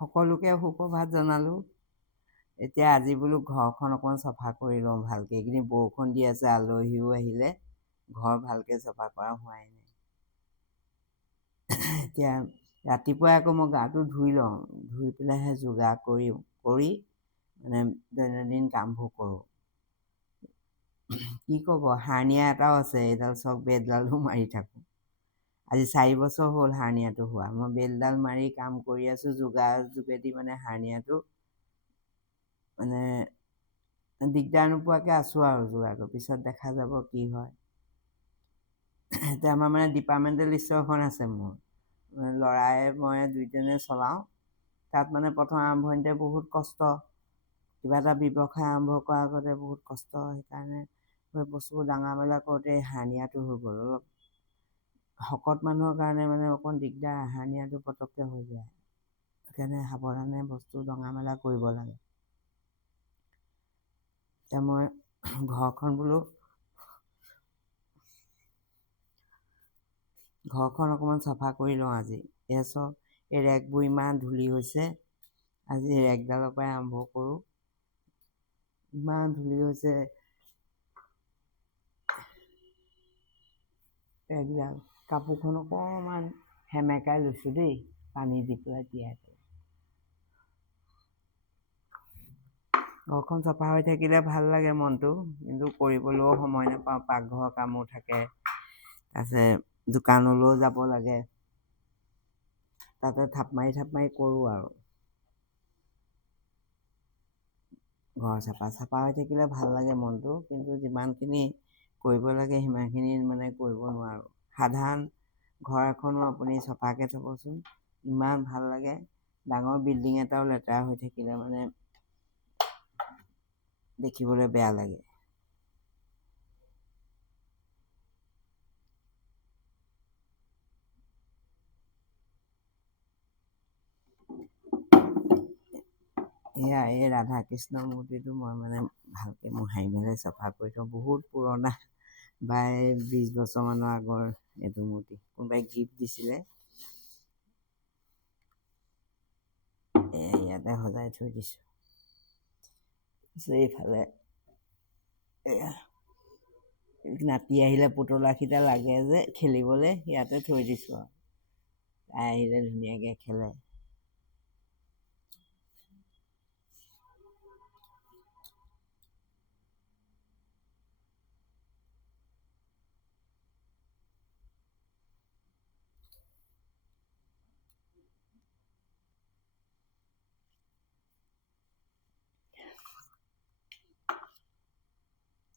সকলোকে সুপ্ৰভাত জনালোঁ। এতিয়া আজি বোলো ঘৰখন অকণমান চফা কৰি লওঁ ভালকৈ। এইকেইদিন বৰষুণ দি আছে, আলহীও আহিলে, ঘৰ ভালকৈ চফা কৰা হোৱাই নাই। এতিয়া ৰাতিপুৱাই আকৌ মই গাটো ধুই লওঁ, ধুই পেলাইহে যোগাৰ কৰি মানে দৈনন্দিন কামবোৰ কৰোঁ। কি ক'ব, হাৰ্নিয়া এটাও আছে, এইডাল চক বেলডালো মাৰি থাকোঁ। আজি 4 বছৰ হ'ল হাৰ্নিয়াটো হোৱা। মই বেলডাল মাৰি কাম কৰি আছোঁ, যোগাৰ যোগেদি মানে হাৰ্নিয়াটো মানে দিগদাৰ নোপোৱাকৈ আছোঁ আৰু যোগাৰটো। পিছত দেখা যাব কি হয়। এতিয়া আমাৰ মানে ডিপাৰ্টমেণ্টেল ষ্ট'ৰখন আছে মোৰ। ল'ৰাই মই দুইজনে চলাওঁ। তাত মানে প্ৰথম আৰম্ভণিতে বহুত কষ্ট। কিবা এটা ব্যৱসায় আৰম্ভ কৰাৰ আগতে বহুত কষ্ট, সেইকাৰণে বস্তুবোৰ ডাঙৰ মেলা কৰোঁতে হাৰ্নিয়াটো হৈ গ'ল। অলপ শকত মানুহৰ কাৰণে মানে অকণ দিগদাৰ, হাৰ্নিয়াটো পটককৈ হৈ যায়। সেইকাৰণে সাৱধানে বস্তু ডঙা মেলা কৰিব লাগে। এতিয়া মই ঘৰখন অকণমান চাফা কৰি লওঁ আজি। এই ৰেকবোৰ ইমান ধূলি হৈছে, আজি ৰেকডালৰ পৰাই আৰম্ভ কৰোঁ। ইমান ধূলি হৈছে ৰেকডাল। কাপোৰখন অকণমান সেমেকাই লৈছোঁ দেই, পানী দি পেলাই তিয়াই পেলাই। ঘৰখন চাফা হৈ থাকিলে ভাল লাগে মনটো, কিন্তু কৰিবলৈও সময় নাপাওঁ। পাকঘৰৰ কামো থাকে, তাৰপিছত দোকানলৈও যাব লাগে, তাতে থাপ মাৰি কৰোঁ আৰু। ঘৰ চাফা হৈ থাকিলে ভাল লাগে মনটো, কিন্তু যিমানখিনি কৰিব লাগে সিমানখিনি মানে কৰিব নোৱাৰোঁ। সাধাৰণ ঘৰ এখনো আপুনি চফাকৈ থ'বচোন, ইমান ভাল লাগে। ডাঙৰ বিল্ডিং এটাও লেতেৰা হৈ থাকিলে মানে দেখিবলৈ বেয়া লাগে। এয়া এই ৰাধা কৃষ্ণৰ মূৰ্তিটো মই মানে ভালকৈ মোহাৰি মেলি চফা কৰি থওঁ। বহুত পুৰণা, প্ৰায় 20 বছৰমানৰ আগৰ এইটো মূৰ্তি। কোনোবাই গিফ্ট দিছিলে। ইয়াতে সজাই থৈ দিছোঁ। এইফালে এয়া নাতি আহিলে পুতলাকেইটা লাগে যে খেলিবলৈ, ইয়াতে থৈ দিছোঁ আৰু। তাই আহিলে ধুনীয়াকৈ খেলে।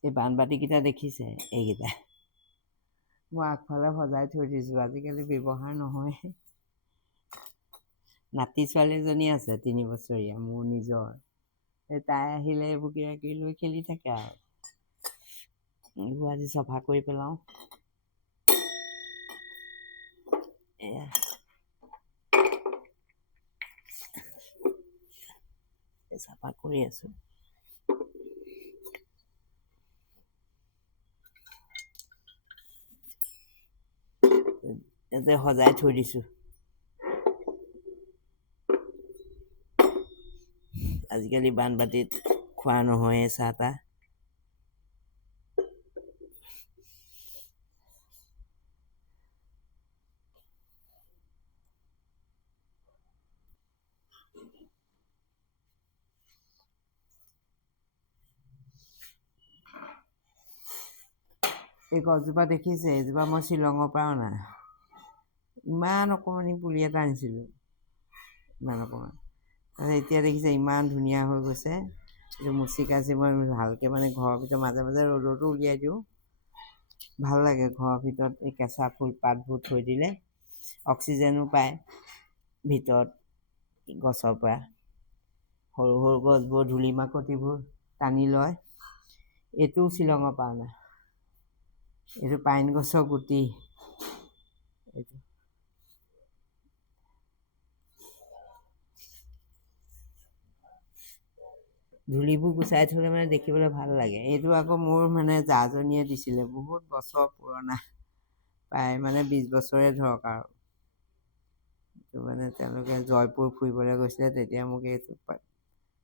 এই বানবাটিকেইটা দেখিছে, এইকেইটা মই আগফালে সজাই থৈ দিছোঁ। আজিকালি ব্যৱহাৰ নহয়। নাতি ছোৱালীজনী আছে 3 বছৰীয়া, মোৰ নিজৰ। তাই আহিলে এইবোৰ কিবা কিবি লৈ খেলি থাকে আৰু। এইবোৰ আজি চফা কৰি পেলাওঁ। এয়া চাফা কৰি আছোঁ। ইয়াতে সজাই থৈ দিছোঁ। আজিকালি বানবাটিত খোৱা নহয় চাহ তাহ। এই গছজোপা দেখিছে, এইজোপা মই শ্বিলঙৰ পৰা অনা। ইমান অকণমানি পুলি এটা আনিছিলোঁ, ইমান অকণমান। এতিয়া দেখিছে ইমান ধুনীয়া হৈ গৈছে। এইটো মুচি কাচি মই ভালকৈ মানে ঘৰৰ ভিতৰত মাজে মাজে ৰ'দতো উলিয়াই দিওঁ। ভাল লাগে ঘৰৰ ভিতৰত এই কেঁচা ফুল পাতবোৰ থৈ দিলে, অক্সিজেনো পায় ভিতৰত গছৰ পৰা। সৰু সৰু গছবোৰ ধূলি মাকতিবোৰ টানি লয়। এইটোও শ্বিলঙৰ পৰা অনা। এইটো পাইন গছৰ গুটি। এইটো ধূলিবোৰ গুচাই থ'লে মানে দেখিবলৈ ভাল লাগে। এইটো আকৌ মোৰ মানে জাজনীয়ে দিছিলে, বহুত বছৰ পুৰণা, প্ৰায় মানে 20 বছৰে ধৰক আৰু। মানে তেওঁলোকে জয়পুৰ ফুৰিবলৈ গৈছিলে, তেতিয়া মোক এইটো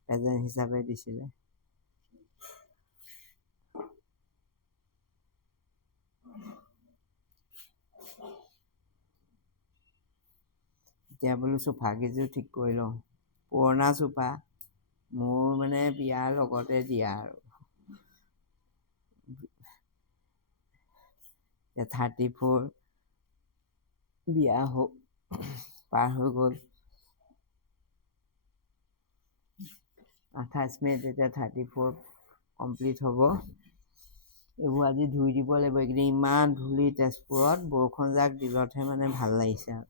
প্ৰেজেণ্ট হিচাপে দিছিলে। এতিয়া বোলো চোফাকেইযোৰ ঠিক কৰি লওঁ। পুৰণা চোফা, মোৰ মানে বিয়াৰ লগতে দিয়া আৰু। 34 বিয়া পাৰ হৈ গ'ল। 28 মে'ত এতিয়া 34 কমপ্লিট হ'ব। এইবোৰ আজি ধুই দিব লাগিব। এইকেইদিন ইমান ধূলি তেজপুৰত, বৰষুণ যাক দিলতহে মানে ভাল লাগিছে আৰু।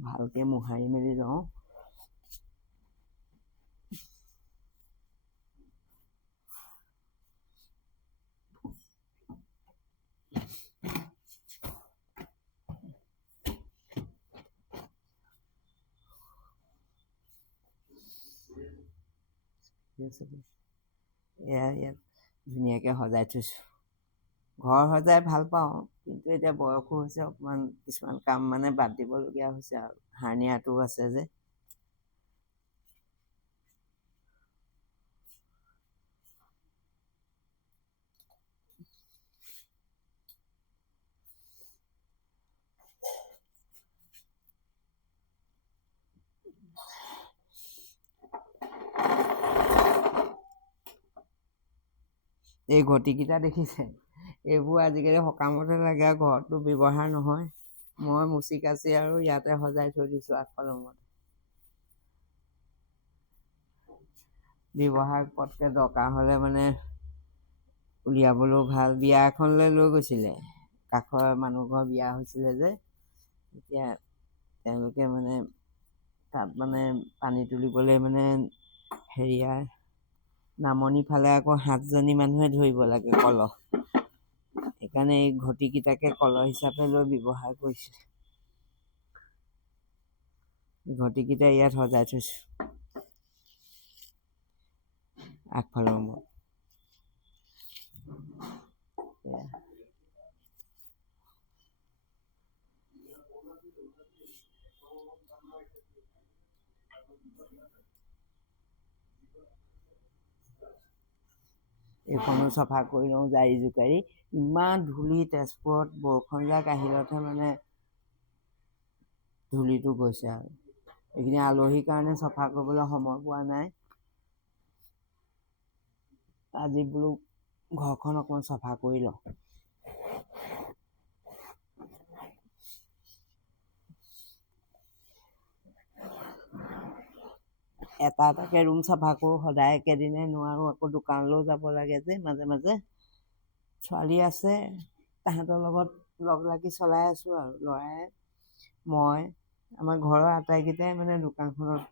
ভালকৈ মোহাৰি মেলি লওঁ। এয়া ইয়াত ধুনীয়াকৈ সজাই থৈছোঁ। ঘৰ সজাই ভাল পাওঁ, কিন্তু এতিয়া বয়সো হৈছে, অকণমান কিছুমান কাম মানে বাদ দিবলগীয়া হৈছে আৰু। হাৰ্নিয়াটো আছে যে। এই ঘটিকেইটা দেখিছে, এইবোৰ আজিকালি সকামতে লাগে আৰু ঘৰতো ব্যৱহাৰ নহয়। মই মুচি কাচি আৰু ইয়াতে সজাই থৈ দিছোঁ আগফালৰ ৰুমত। ব্যৱহাৰ পটকৈ দৰকাৰ হ'লে মানে উলিয়াবলৈও ভাল। বিয়া এখনলৈ লৈ গৈছিলে, কাষৰ মানুহ ঘৰ বিয়া হৈছিলে যে, এতিয়া তেওঁলোকে মানে তাত মানে পানী তুলিবলৈ মানে হেৰিয়াৰ নামনি ফালে আকৌ 7জনী মানুহে ধৰিব লাগে কলহ। সেইকাৰণে এই ঘটিকেইটাকে কলহ হিচাপে লৈ ব্যৱহাৰ কৰিছিলে। ঘটিকেইটা ইয়াত সজাই থৈছোঁ আগফালৰ ৰুমত। এইখনো চফা কৰি লওঁ জাৰি জোকাৰি। ইমান ধূলি তেজপুৰত, বৰষুণ যাক আহিলতহে মানে ধূলিটো গৈছে আৰু। এইখিনি আলহীৰ কাৰণে চফা কৰিবলৈ সময় পোৱা নাই। আজি বোলো ঘৰখন অকণমান চফা কৰি লওঁ। এটা এটাকৈ ৰুম চাফা কৰোঁ, সদায় একেদিনাই নোৱাৰোঁ, আকৌ দোকানলৈও যাব লাগে যে মাজে মাজে। ছোৱালী আছে, তাহাঁতৰ লগত লগ লাগি চলাই আছোঁ আৰু। ল'ৰাই, মই, আমাৰ ঘৰৰ আটাইকেইটাই মানে দোকানখনত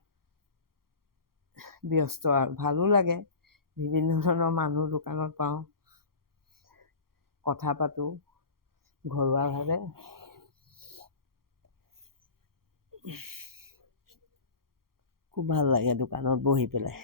ব্যস্ত আৰু। ভালো লাগে, বিভিন্ন ধৰণৰ মানুহ দোকানত পাওঁ, কথা পাতোঁ ঘৰুৱাভাৱে। খুব ভাল লাগে দোকানত বহি পেলাই।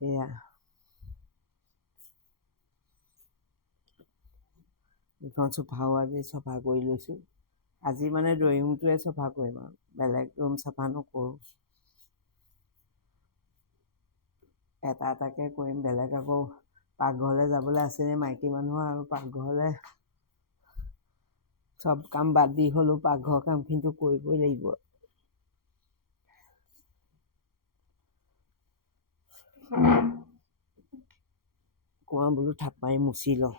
এয়া এইখন চোফাও আজি চফা কৰি লৈছোঁ। আজি মানে ড্ৰয়িং ৰুমটোৱে চফা কৰিম আৰু, বেলেগ ৰুম চাফা নকৰোঁ। এটা এটাকৈ কৰিম। বেলেগ আকৌ পাকঘৰলৈ যাবলৈ আছেই মাইকী মানুহৰ, আৰু পাকঘৰলৈ চব কাম বাদ দি হ'লেও পাকঘৰৰ কামখিনিতো কৰিবই লাগিব। অকণমান বোলো থাপ মাৰি মুচি লওঁ।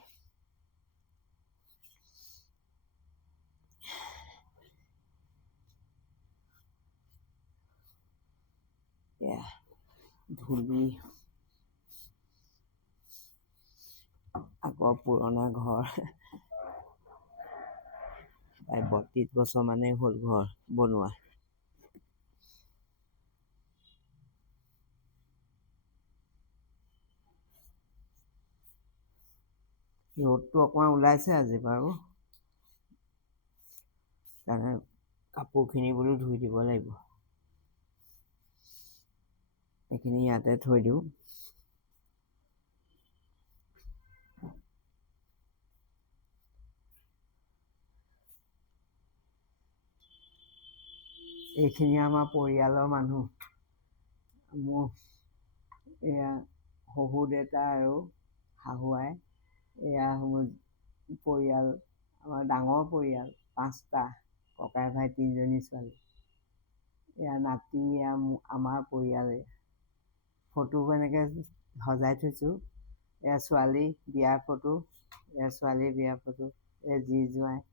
এয়া ধূলি, আগৰ পুৰণা ঘৰ, প্ৰায় 32 বছৰ মানেই হ'ল ঘৰ বনোৱা। ৰ'দটো অকণমান ওলাইছে আজি বাৰু। কাৰণে কাপোৰখিনি বোলো ধুই দিব লাগিব। এইখিনি ইয়াতে থৈ দিওঁ। এইখিনি আমাৰ পৰিয়ালৰ মানুহ। মোৰ এয়া শহুৰ দেউতা আৰু শাহু আই, এয়া মোৰ পৰিয়াল, আমাৰ ডাঙৰ পৰিয়াল 5টা, ককাই ভাই 3জনী ছোৱালী। এয়া নাতি, এয়া আমাৰ পৰিয়ালে। ফটো এনেকৈ সজাই থৈছোঁ। এয়া ছোৱালী বিয়াৰ ফটো, এয়া ছোৱালীৰ বিয়াৰ ফটো, এয়া জী জোঁৱাই।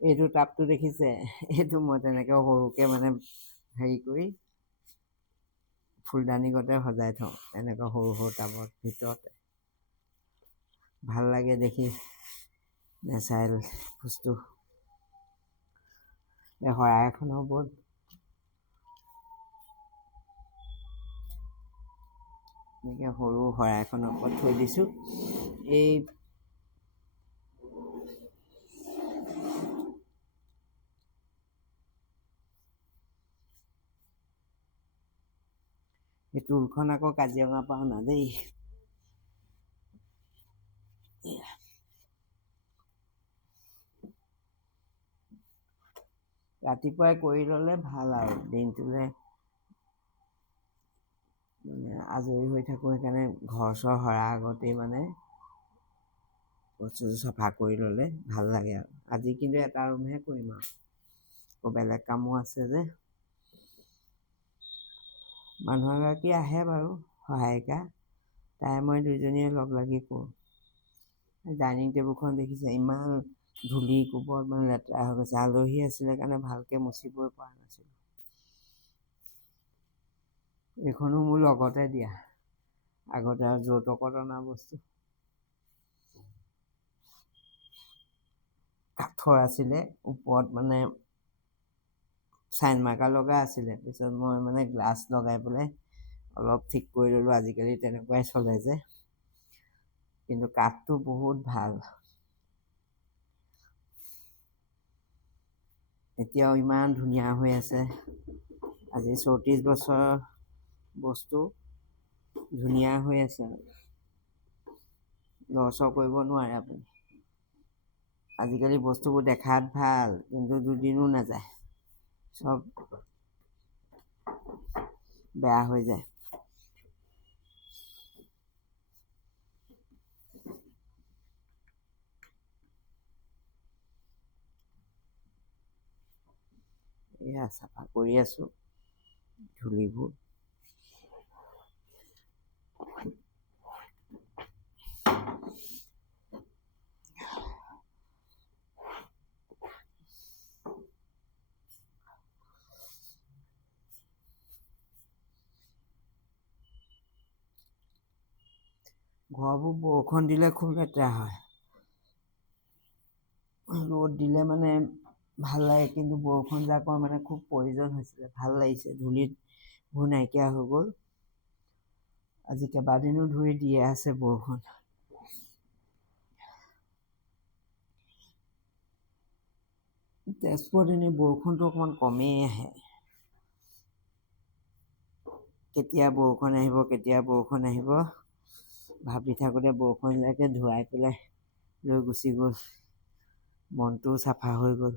এইটো টাবটো দেখিছে? এইটো মই তেনেকৈ সৰুকৈ মানে হেৰি কৰি ফুলদানি গতে সজাই থওঁ, এনেকৈ সৰু সৰু টাবৰ ভিতৰতে। ভাল লাগে দেখি, নেচাৰেল বস্তু। এই শৰাই এখনৰ ওপৰত এনেকৈ সৰু শৰাই এখনৰ ওপৰত থৈ দিছোঁ। এই টুলখন আকৌ কাজিৰঙাৰ পৰা অনা দেই। ৰাতিপুৱাই কৰি ল'লে ভাল আৰু দিনটোলৈ মানে আজৰি হৈ থাকোঁ। সেইকাৰণে ঘৰ চৰ সৰাৰ আগতেই মানে বস্তুটো চফা কৰি ল'লে ভাল লাগে আৰু। আজি কিন্তু এটা ৰুমহে কৰিম আৰু, আকৌ বেলেগ কামো আছে যে। মানুহ এগৰাকী আহে বাৰু সহায়িকা, তাই মই দুইজনীয়ে লগ লাগি কৰোঁ। ডাইনিং টেবুলখন দেখিছে? ইমান ধূলি কোবত মানে লেতেৰা হৈ গৈছে। আলহী আছিলে কাৰণে ভালকৈ মুচিবই পৰা নাছিলোঁ। এইখনো মোৰ লগতে দিয়া, আগতে আৰু যৌতুকত অনা বস্তু। কাঠৰ আছিলে, ওপৰত মানে চাইন মাৰ্কাৰ লগা আছিলে। পিছত মই মানে গ্লাছ লগাই পেলাই অলপ ঠিক কৰি ল'লোঁ। আজিকালি তেনেকুৱাই চলে যে, কিন্তু কাঠটো বহুত ভাল। এতিয়াও ইমান ধুনীয়া হৈ আছে। আজি 34 বছৰৰ বস্তু ধুনীয়া হৈ আছে। লৰচৰ কৰিব নোৱাৰে আপুনি। আজিকালি বস্তুবোৰ দেখাত ভাল, কিন্তু দুদিনো নাযায়, চব বেয়া হৈ যায়। এয়া চাফা কৰি আছোঁ ধূলিবোৰ। ঘৰবোৰ বৰষুণ দিলে খুব লেতেৰা হয়। ৰ'দ দিলে মানে ভাল লাগে, কিন্তু বৰষুণ জাকৰ মানে খুব প্ৰয়োজন হৈছিলে। ভাল লাগিছে, ধূলিবোৰ নাইকিয়া হৈ গ'ল। আজি কেইবাদিনো ধৰি দিয়ে আছে বৰষুণ। তেজপুৰত এনেই বৰষুণটো অকণমান কমেই আহে। কেতিয়া বৰষুণ আহিব, কেতিয়া বৰষুণ আহিব ভাবি থাকোঁতে বৰষুণজাকে ধুৱাই পেলাই লৈ গুচি গ'ল। মনটোও চাফা হৈ গ'ল।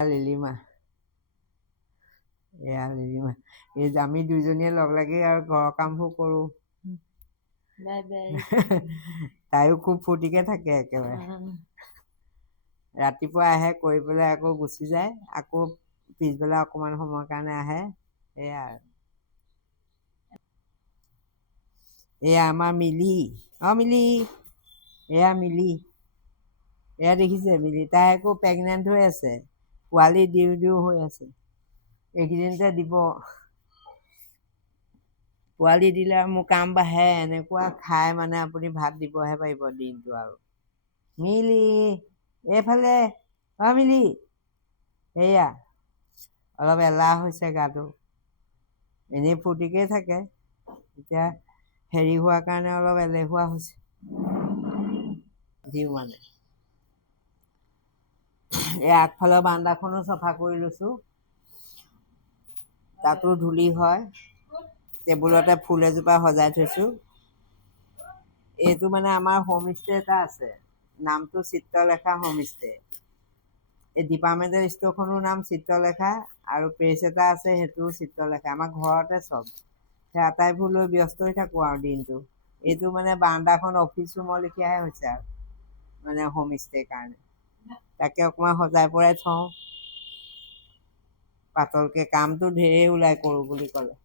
লিলিমা, এয়া লিলিমা। এই আমি দুইজনীয়ে লগ লাগি আৰু ঘৰৰ কামবোৰ কৰোঁ। তাইও খুব ফূৰ্তিকে থাকে একেবাৰে। ৰাতিপুৱা আহে, কৰি পেলাই আকৌ গুচি যায়, আকৌ পিছবেলা অকণমান সময়ৰ কাৰণে আহে। এয়া আৰু এয়া আমাৰ মিলি। মিলি, এয়া মিলি। এয়া দেখিছে মিলি? তাই আকৌ প্ৰেগনেণ্ট হৈ আছে, পোৱালি দিও দিও হৈ আছে। এইকেইদিনতে দিব। পোৱালি দিলে আৰু মোৰ কাম বাঢ়ে। এনেকুৱা খাই মানে আপুনি ভাত দিবহে পাৰিব দিনটো আৰু। মিলি এইফালে মিলি এয়া অলপ এলাহ হৈছে গাটো, এনেই ফূৰ্তিকেই থাকে, এতিয়া হেৰি হোৱাৰ কাৰণে অলপ এলেহুৱা হৈছে। দিওঁ মানে এই আগফালৰ বাৰান্দাখনো চফা কৰি লৈছোঁ, তাতো ধূলি হয়। টেবুলতে ফুল এজোপা সজাই থৈছোঁ। এইটো মানে আমাৰ হোমষ্টে এটা আছে, নামটো চিত্ৰলেখা হোমষ্টে। এই ডিপাৰ্টমেণ্টেল ষ্ট'ৰখনৰ নাম চিত্ৰলেখা, আৰু প্ৰেছ এটা আছে সেইটোও চিত্ৰলেখা। আমাৰ ঘৰতে চব সেই আটাইবোৰ লৈ ব্যস্ত হৈ থাকোঁ আৰু দিনটো। এইটো মানে বাৰান্দাখন অফিচ ৰুমৰ লেখীয়াহে হৈছে আৰু মানে হোমষ্টেৰ কাৰণে। তাকে অকণমান সজাই পৰাই থওঁ পাতলকৈ, কামটো ঢেৰ ওলাই কৰোঁ বুলি ক'লে।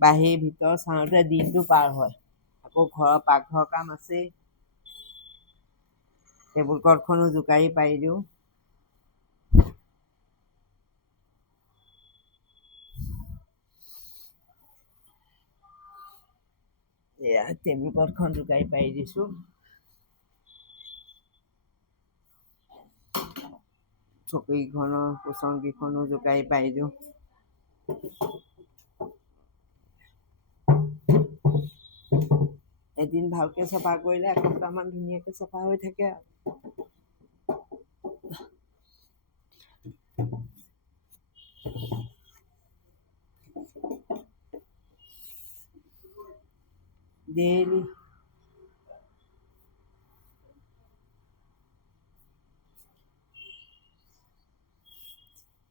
বাহিৰ ভিতৰ চাওঁতে দিনটো পাৰ হয়। আকৌ ঘৰৰ পাকঘৰৰ কাম আছেই, টেবুল ক্লথখনো জোকাৰি পাৰি দিওঁ। এয়া টেবুল ক্লথখন জোকাৰি পাৰি দিছোঁ। চকীখনৰ কুচনকেইখনো জোকাৰি পাৰি দিওঁ। এদিন ভালকৈ চফা কৰিলে এসপ্তাহমান ধুনীয়াকৈ চফা হৈ থাকে আৰু।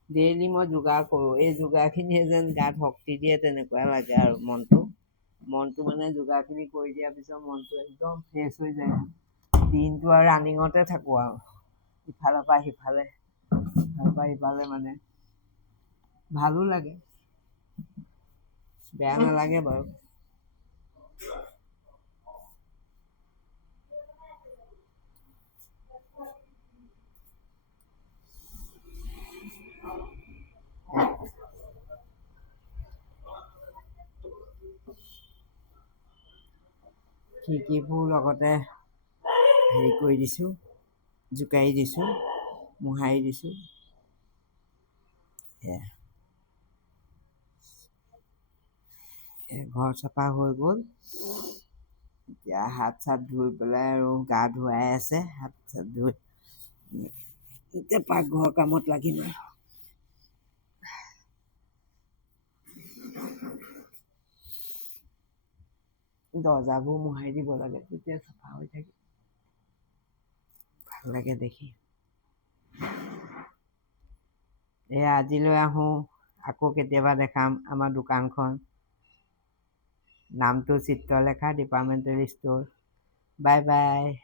ডেইলি মই যোগাৰ কৰোঁ। এই যোগাৰখিনিয়ে যেন গাত শক্তি দিয়ে তেনেকুৱা লাগে আৰু মনটো মানে যোগাৰখিনি কৰি দিয়াৰ পিছত মনটো একদম ফ্ৰেছ হৈ যায়। দিনটো আৰু ৰানিঙতে থাকোঁ আৰু ইফালৰ পৰা সিফালে মানে ভালো লাগে, বেয়া নালাগে বাৰু। খিৰিকীবোৰ লগতে হেৰি কৰি দিছোঁ, জোকাৰি দিছোঁ, মোহাৰি দিছোঁ। ঘৰ চাফা হৈ গ'ল। এতিয়া হাত চাত ধুই পেলাই আৰু গা ধুৱাই আছে, হাত চাত ধুই এতিয়া পাকঘৰৰ কামত লাগিম আৰু। দৰজাবোৰ মোহাৰি দিব লাগে, তেতিয়া চাফা হৈ থাকে, ভাল লাগে দেখি। এয়া আজিলৈ আহোঁ, আকৌ কেতিয়াবা দেখাম আমাৰ দোকানখন। নামটো Chitralekha departmental store. Bye bye.